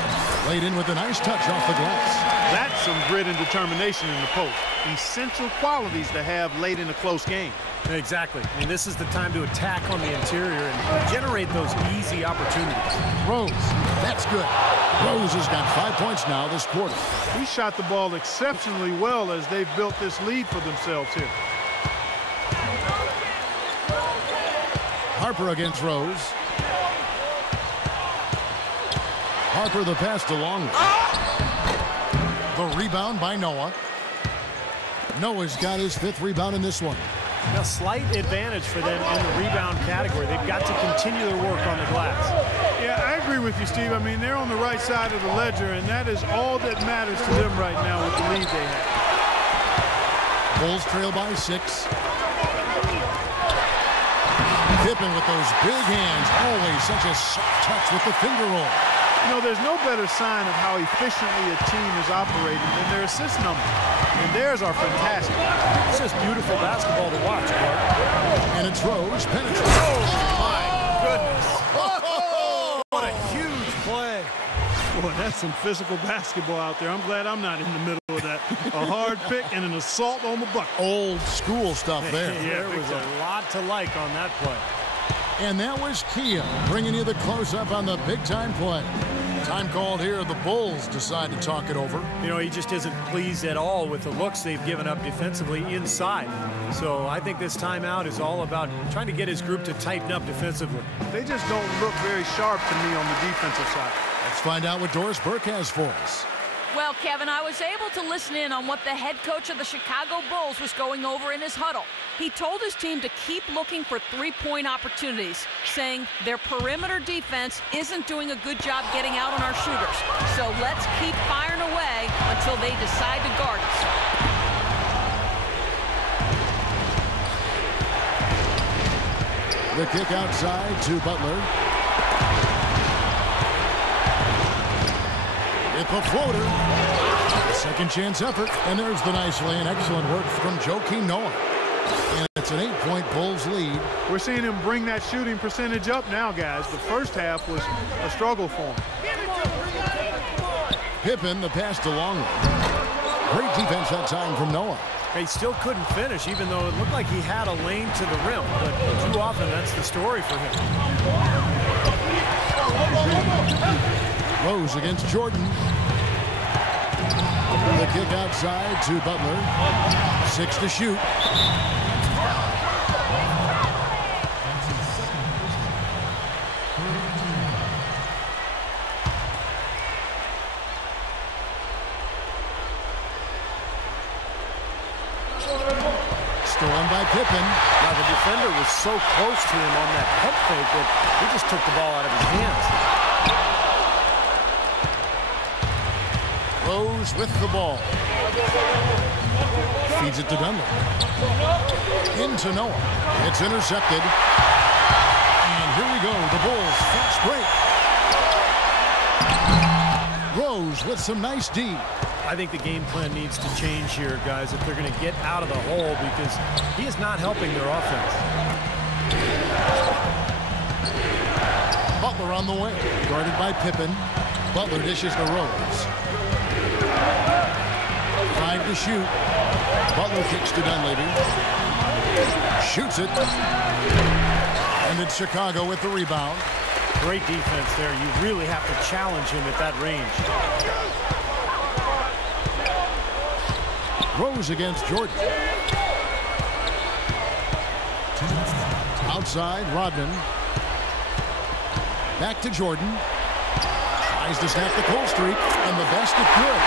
Laid in with a nice touch off the glass. That's some grit and determination in the post. Essential qualities to have late in a close game. Exactly. I mean, this is the time to attack on the interior and generate those easy opportunities. Rose, that's good. Rose has got 5 points now this quarter. He shot the ball exceptionally well as they've built this lead for themselves here. Harper against Rose. Harper the pass to Longley. The rebound by Noah. Noah's got his 5th rebound in this one. A slight advantage for them in the rebound category. They've got to continue their work on the glass. Yeah, I agree with you, Steve. I mean, they're on the right side of the ledger, and that is all that matters to them right now with the lead they have. Bulls trail by 6. Pippen with those big hands. Always such a soft touch with the finger roll. You know, there's no better sign of how efficiently a team is operating than their assist numbers. And theirs are fantastic. It's just beautiful basketball to watch, Clark. And it's Rose penetrating. Oh, my goodness. What a huge play. Boy, that's some physical basketball out there. I'm glad I'm not in the middle of that. A hard pick and an assault on the bucket. Old school stuff there. Yeah, there was a lot to like on that play. And that was Kia bringing you the close-up on the big-time play. Time called here. The Bulls decide to talk it over. You know, he just isn't pleased at all with the looks they've given up defensively inside. So I think this timeout is all about trying to get his group to tighten up defensively. They just don't look very sharp to me on the defensive side. Let's find out what Doris Burke has for us. Well, Kevin, I was able to listen in on what the head coach of the Chicago Bulls was going over in his huddle. He told his team to keep looking for three-point opportunities, saying their perimeter defense isn't doing a good job getting out on our shooters. So let's keep firing away until they decide to guard us. The kick outside to Butler. It's a floater. Second chance effort. And there's the nice lay and excellent work from Joakim Noah. And it's an 8-point Bulls lead. We're seeing him bring that shooting percentage up now, guys. The first half was a struggle for him. Pippen, the pass to Longley. Great defense that time from Noah. He still couldn't finish, even though it looked like he had a lane to the rim. But too often, that's the story for him. Rose against Jordan. The kick outside to Butler. 6 to shoot. Stolen by Pippen. Now, the defender was so close to him on that pump fake that he just took the ball out of his hands. Rose with the ball. Feeds it to Dunlap. Into Noah. It's intercepted. And here we go. The Bulls fast break. Rose with some nice D. I think the game plan needs to change here, guys, if they're going to get out of the hole, because he is not helping their offense. Butler on the way. Guarded by Pippen. Butler dishes to Rose. 5 to shoot. Butler kicks to Dunleavy. Shoots it. And it's Chicago with the rebound. Great defense there. You really have to challenge him at that range. Rose against Jordan. Outside, Rodman. Back to Jordan. Tries to snap the cold streak, and the basket good.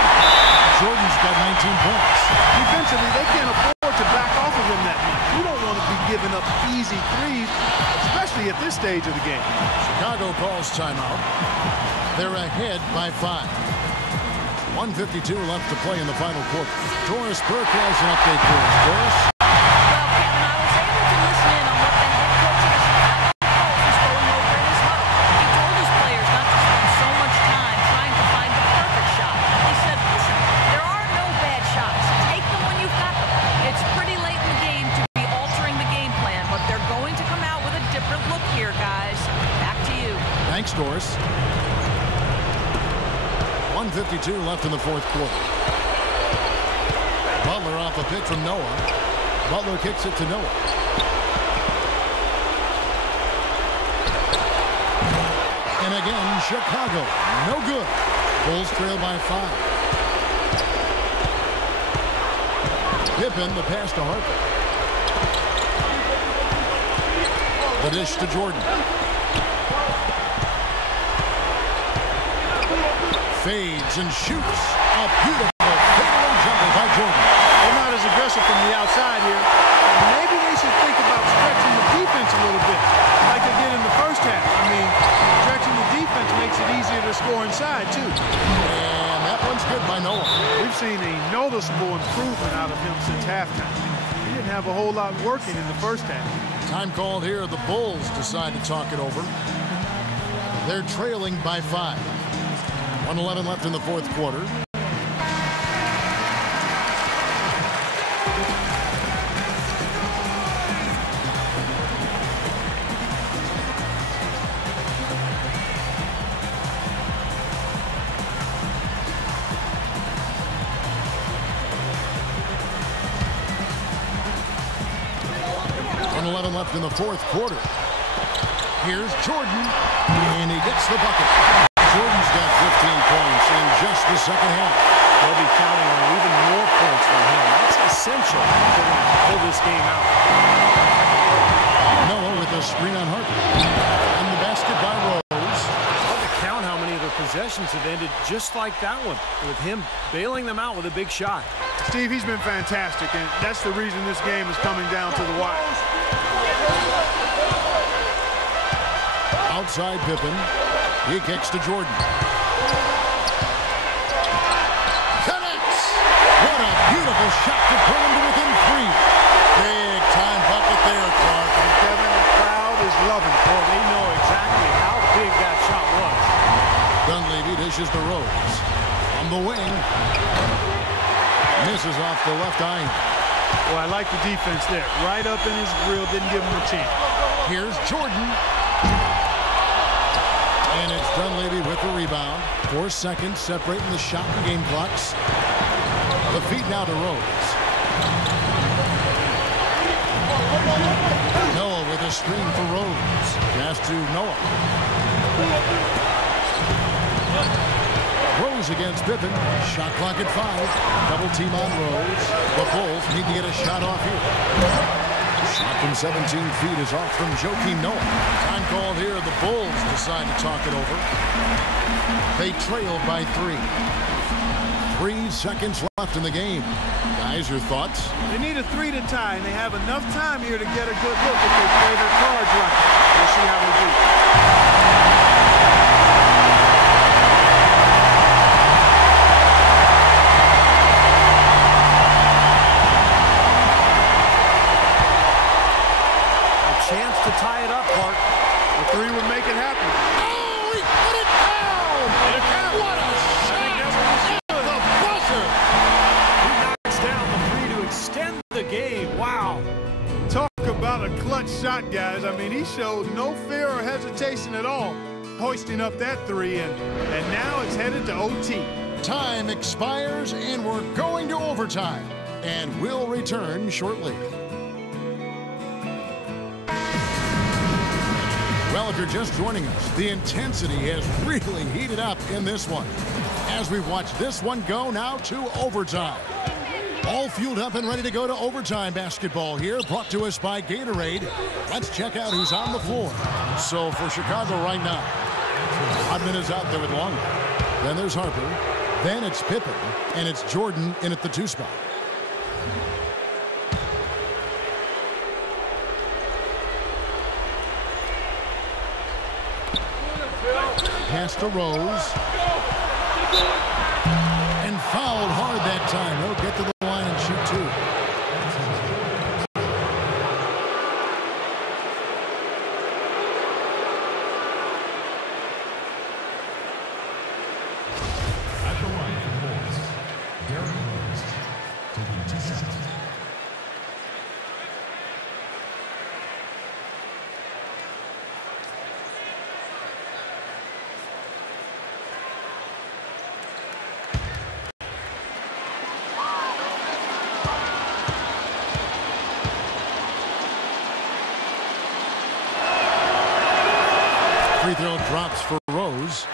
Jordan's got 19 points. Defensively, they can't afford to back off of him that much. You don't want to be giving up easy threes, especially at this stage of the game. Chicago calls timeout. They're ahead by 5. 1:52 left to play in the final quarter. Doris Burke has an update for us. Doris? Well, Kevin, I was able to listen in on what the head coach of the Chicago Bulls was going over in his huddle. He told his players not to spend so much time trying to find the perfect shot. He said, listen, there are no bad shots. Take them when you've got them. It's pretty late in the game to be altering the game plan, but they're going to come out with a different look here, guys. Back to you. Thanks, Doris. 1:52 left in the fourth quarter. Butler off a pick from Noah. Butler kicks it to Noah. And again, Chicago. No good. Bulls trail by 5. Pippen, the pass to Harper. The dish to Jordan. Fades and shoots. A beautiful fadeaway jumper by Jordan. They're not as aggressive from the outside here. Maybe they should think about stretching the defense a little bit, like they did in the first half. I mean, stretching the defense makes it easier to score inside, too. And that one's good by Noah. We've seen a noticeable improvement out of him since halftime. He didn't have a whole lot working in the first half. Time called here. The Bulls decide to talk it over. They're trailing by 5. 1:11 left in the fourth quarter. Left in the fourth quarter. Here's Jordan, and he gets the bucket. Jordan's got 15 points in just the second half. They'll be counting on even more points from him. That's essential to pull this game out. Noah with a screen on Harper. And the basket by Rose. Hard to count how many of their possessions have ended just like that one, with him bailing them out with a big shot. Steve, he's been fantastic, and that's the reason this game is coming down to the wire. Outside Pippen. He kicks to Jordan. Connects! What a beautiful shot to pull him to within 3. Big time bucket there, Clark. And Kevin, the crowd is loving it. Well, they know exactly how big that shot was. Dunleavy dishes to Rose. On the wing. Misses off the left eye. Well, I like the defense there. Right up in his grill, didn't give him a chance. Here's Jordan. And it's Dunleavy with the rebound. 4 seconds separating the shot and game clocks. The feed now to Rose. Noah with a screen for Rose. Pass to Noah. Rose against Pippen. Shot clock at 5. Double team on Rose. The Bulls need to get a shot off here. Shot from 17 feet is off from Joakim Noah. Time called here. The Bulls decide to talk it over. They trail by 3. 3 seconds left in the game. Guys, your thoughts? They need a 3 to tie, and they have enough time here to get a good look if they play their cards right. We'll see how they do. Chance to tie it up, Clark. The 3 would make it happen. Oh, he put it down! What a shot! The buzzer! He knocks down the 3 to extend the game. Wow. Talk about a clutch shot, guys. I mean, he showed no fear or hesitation at all, hoisting up that 3, and now it's headed to OT. Time expires, and we're going to overtime. and we'll return shortly. Well, if you're just joining us, the intensity has really heated up in this one as we've watched this one go now to overtime. All fueled up and ready to go to overtime basketball here, brought to us by Gatorade. Let's check out who's on the floor. So for Chicago right now, Rodman is out there with Longley. Then there's Harper. Then it's Pippen. And it's Jordan in at the 2 spot. Pass to Rose. And fouled hard that time. He'll get to the line and shoot 2. At the line for the Bulls, Derrick Rose, taking 2 shots. Free throw drops for Rose.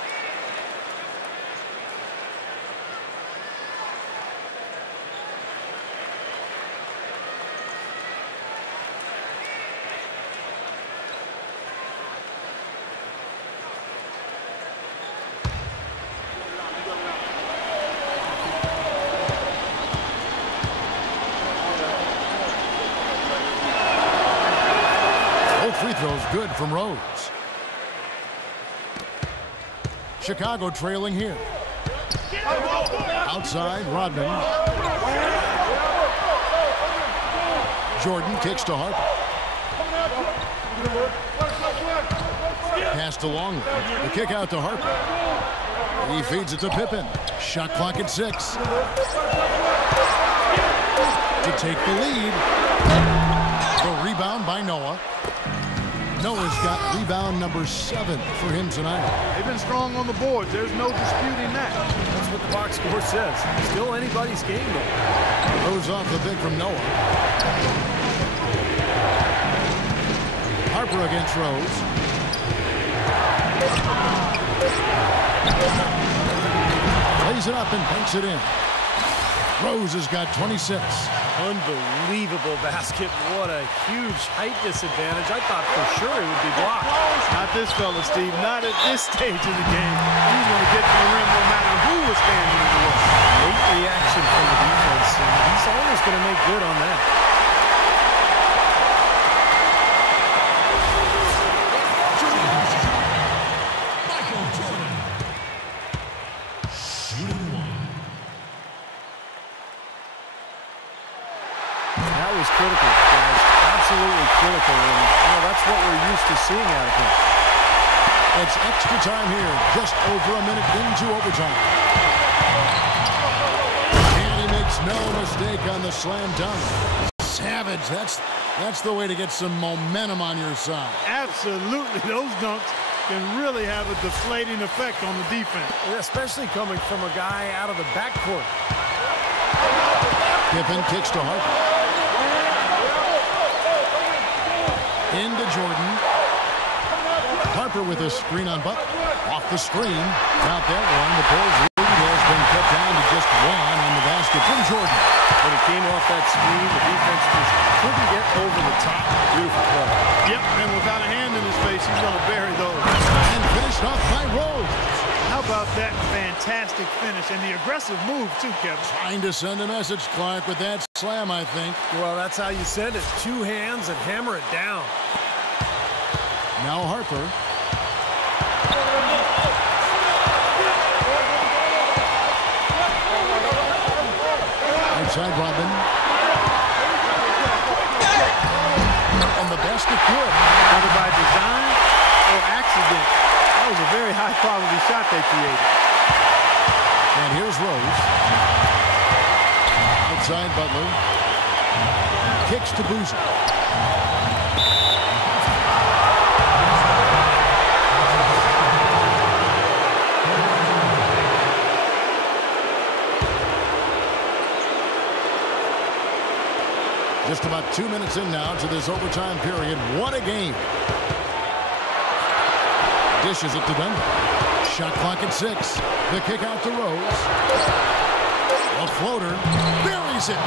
Both free throws good from Rose. Chicago trailing here. Outside, Rodman. Jordan kicks to Harper. Pass to Longley. The kick out to Harper. He feeds it to Pippen. Shot clock at 6. To take the lead. The rebound by Noah. Noah's got rebound number 7 for him tonight. They've been strong on the boards. There's no disputing that. That's what the box score says. Still anybody's game, though. Goes off the pick from Noah. Harper against Rose. Lays it up and banks it in. Rose has got 26. Unbelievable basket. What a huge height disadvantage. I thought for sure it would be blocked. Not this fella, Steve. Not at this stage of the game. He's going to get to the rim no matter who was standing in the way. Late reaction from the defense, and he's always going to make good on that. Michael Jordan, shooting 1. That was critical, guys. Absolutely critical. And that's what we're used to seeing out of him. It's extra time here, just over a minute into overtime. And he makes no mistake on the slam dunk. Savage, that's the way to get some momentum on your side. Absolutely. Those dunks can really have a deflating effect on the defense. Especially coming from a guy out of the backcourt. Pippen kicks to Harper. Into Jordan. Harper with a screen on Butler. Off the screen. Not that one. The Bulls lead has been cut down to just 1 on the basket from Jordan. When it came off that screen, the defense just couldn't get over the top. Beautiful play. Yep, and without a hand in his face, he's going to bury those. And finished off by Rose. How about that fantastic finish and the aggressive move, too, Kevin? Trying to send a message, Clark, with that slam, I think. Well, that's how you send it. 2 hands and hammer it down. Now Harper. Outside Rodman. And the basket good. Whether by design or accident, that was a very high-quality shot they created. And here's Rose. Outside Butler. Kicks to Boozer. 2 minutes in now to this overtime period. What a game. Dishes it to Dunn. Shot clock at 6. The kick out to Rose. A floater. Buries it.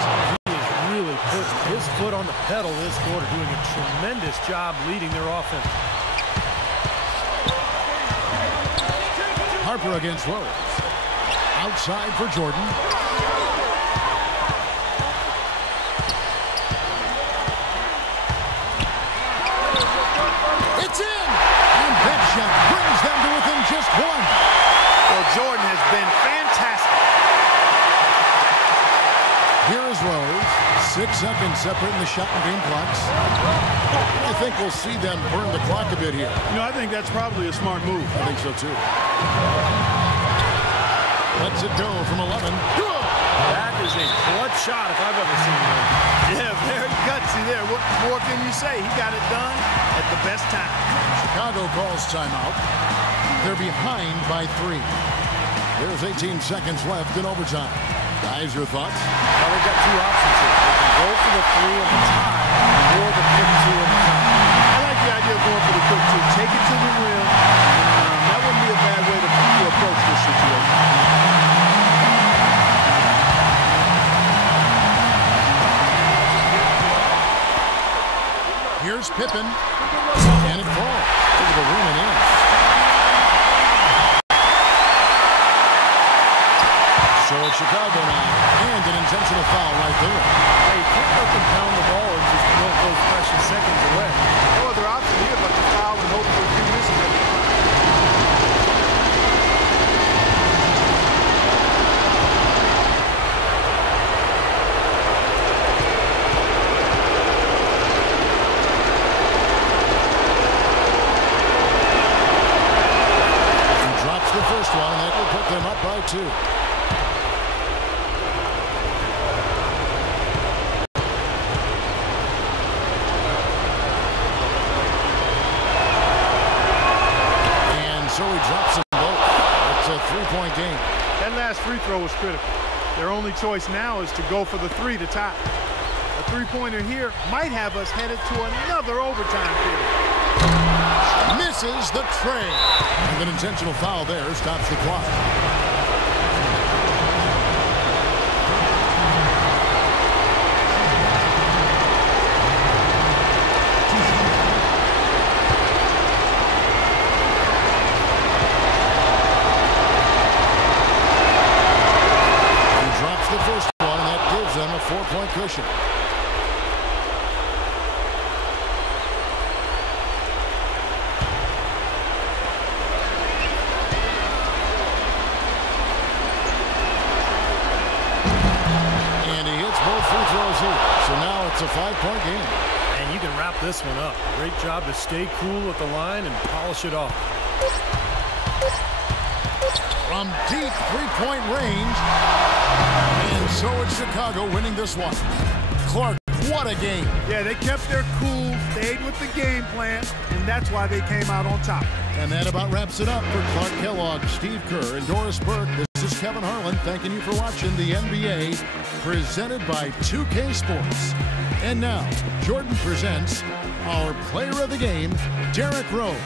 He has really put his foot on the pedal this quarter, doing a tremendous job leading their offense. Harper against Rose. Outside for Jordan. It's in! And that shot brings them to within just one. Well, Jordan has been fantastic. Here is Rose. 6 seconds separating the shot and game clocks. I think we'll see them burn the clock a bit here. You know, I think that's probably a smart move. I think so, too. Lets it go from 11. Good! That is a clutch shot if I've ever seen one. Yeah, very gutsy there. What more can you say? He got it done at the best time. Chicago calls timeout. They're behind by 3. There's 18 seconds left in overtime. Guys, your thoughts? Well, they've got 2 options here. They can go for the 3 on the tie or the quick 2 on the top. I like the idea of going for the quick 2. Take it to the rim. That wouldn't be a bad way to approach this situation. Here's Pippen. And it falls over the rim and in. So it's Chicago now, and an intentional foul right there. Hey, you can't let them pound the ball and just milk those precious seconds away. No other option here but to foul and hope for a few misses. He drops the first one, and that will put them up by 2. So he drops them both. It's a 3-point game. That last free throw was critical. Their only choice now is to go for the 3 to tie. A 3-pointer here might have us headed to another overtime period. Misses the tray. And an intentional foul there stops the clock. Them a 4-point cushion. And he hits both free throws here. So now it's a 5-point game. And you can wrap this one up. Great job to stay cool at the line and polish it off. From deep 3-point range. And so it's Chicago winning this one. Clark, what a game. Yeah, they kept their cool, stayed with the game plan, and that's why they came out on top. And that about wraps it up for Clark Kellogg, Steve Kerr, and Doris Burke. This is Kevin Harlan thanking you for watching the NBA presented by 2K Sports. And now, Jordan presents our player of the game, Derrick Rose.